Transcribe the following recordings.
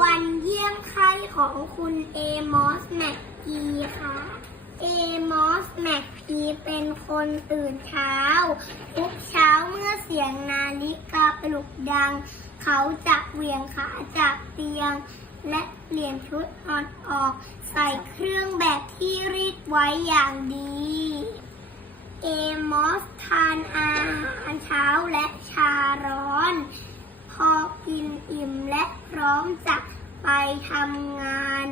วันเยี่ยมไข้ของคุณเอมอสแมกกีค่ะ เอมอสแมกกีเป็นคนตื่นเช้า ทุกเช้าเมื่อเสียงนาฬิกาปลุกดัง เขาจะเหวี่ยงขาจากเตียง และเปลี่ยนชุดนอนออก ใส่เครื่องแบบที่รีดไว้อย่างดี เอมอสทานอาหารเช้าและชาร้อน พอกินอิ่มและพร้อ มจะไปทำงาน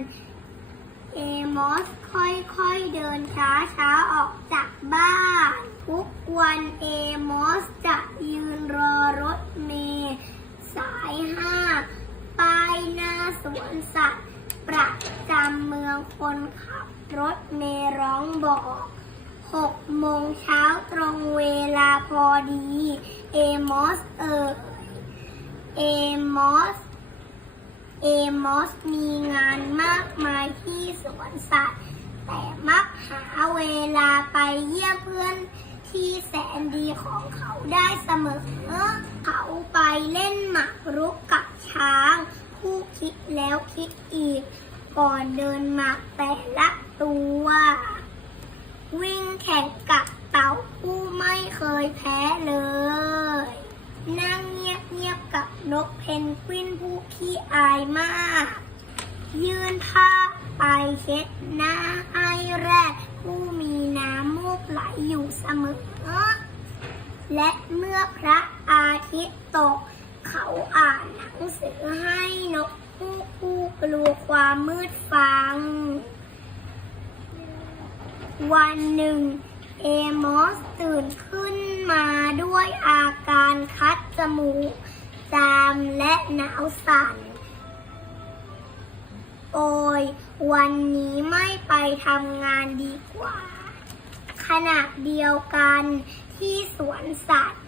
เอมอสค่อยๆเดินช้าๆออกจากบ้าน ทุกวันเอมอสจะยืนรอรถเมล์สายห้าป้ายหน้าสวนสัตว์ ประจำเมืองคนขับรถเมล์ร้องบอกหกโมงเช้าตรงเวลาพอดี เอมอสเอ่ยเอมอส เอมอสมีงานมากมายที่สวนสัตว์ แต่มักหาเวลาไปเยี่ยมเพื่อนที่แสนดีของเขาได้เสมอ เขาไปเล่นหมากรุกกับช้างผู้คิดแล้วคิดอีก ก่อนเดินหมากแต่ละตัว วิ่งแข่งกับเต่าผู้ไม่เคยแพ้เลย นั่งเงียบๆกับ นกเพนกวินผู้ขี้อายมาก ยื่นผ้าไปเช็ดหน้าให้แรก ผู้มีน้ำมูกไหลอยู่เสมอ และเมื่อพระอาทิตย์ตก เขาอ่านหนังสือให้นกผู้ผู้กลัวความมืดฟัง วันหนึ่ง เอมอสตื่นขึ้นมาด้วยอาการคัดจมูก จามและหนาวสั่น โอ้ยวันนี้ไม่ไปทำงานดีกว่าขณะเดียวกันที่สวนสัตว์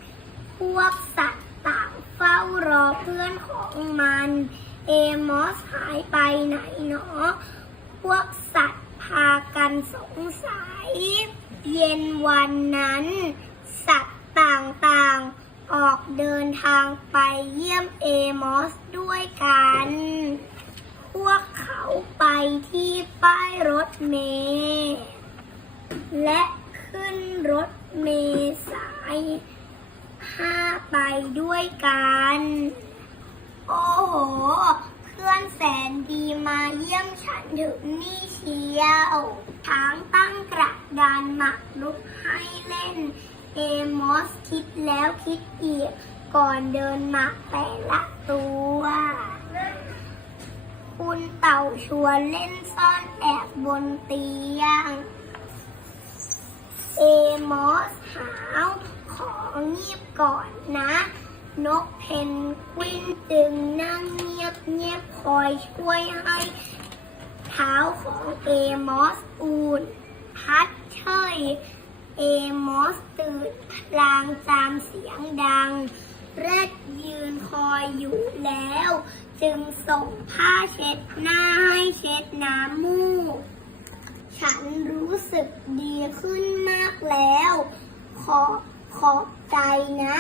พวกสัตว์ต่างเฝ้ารอเพื่อนของมัน เอมอสหายไปไหนเนาะพวกสัตว์พากันสงสัย เย็นวันนั้น ออกเดินทางไปเยี่ยมเอมอสด้วยกัน พวกเขาไปที่ป้ายรถเมล์และขึ้นรถเมล์สายห้าไปด้วยกัน โอ้โห เพื่อนแสนดีมาเยี่ยมฉันถึงนี่เชียวช้างตั้งกระดานหมักลุกให้เล่น เอมอสคิดแล้วคิดอีก ก่อนเดินมักแต่ละตัว คุณเต่าชวนเล่นซ่อนแอบบนเตียง เอมอสหาวของเงียบก่อนนะ นกเพนกวินจึงนั่งเงียบเงียบคอยช่วยให้เท้าของเอมอสอุ่นพัดเชยเอม สตื่นลางจามเสียงดังแรดยืนคอยอยู่แล้ว จึงส่งผ้าเช็ดหน้าให้เช็ดน้ำมูก ฉันรู้สึกดีขึ้นมากแล้ว ขอขอบใจนะ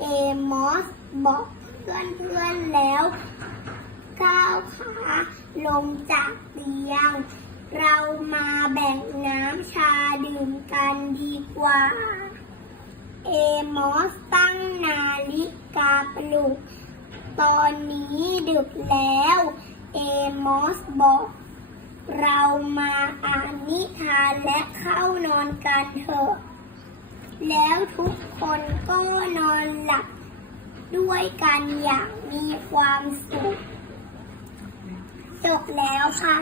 เอมอสบอกเพื่อนเพื่อนแล้ว ก้าวขาลงจากเตียง เรามาแบ่งน้ำชาดื่มกันดีกว่า เอมอสตั้งนาฬิกาปลุก ตอนนี้ดึกแล้ว เอมอสบอก เรามาอ่านนิทานและเข้านอนกันเถอะ แล้วทุกคนก็นอนหลับด้วยกันอย่างมีความสุข จบแล้วค่ะ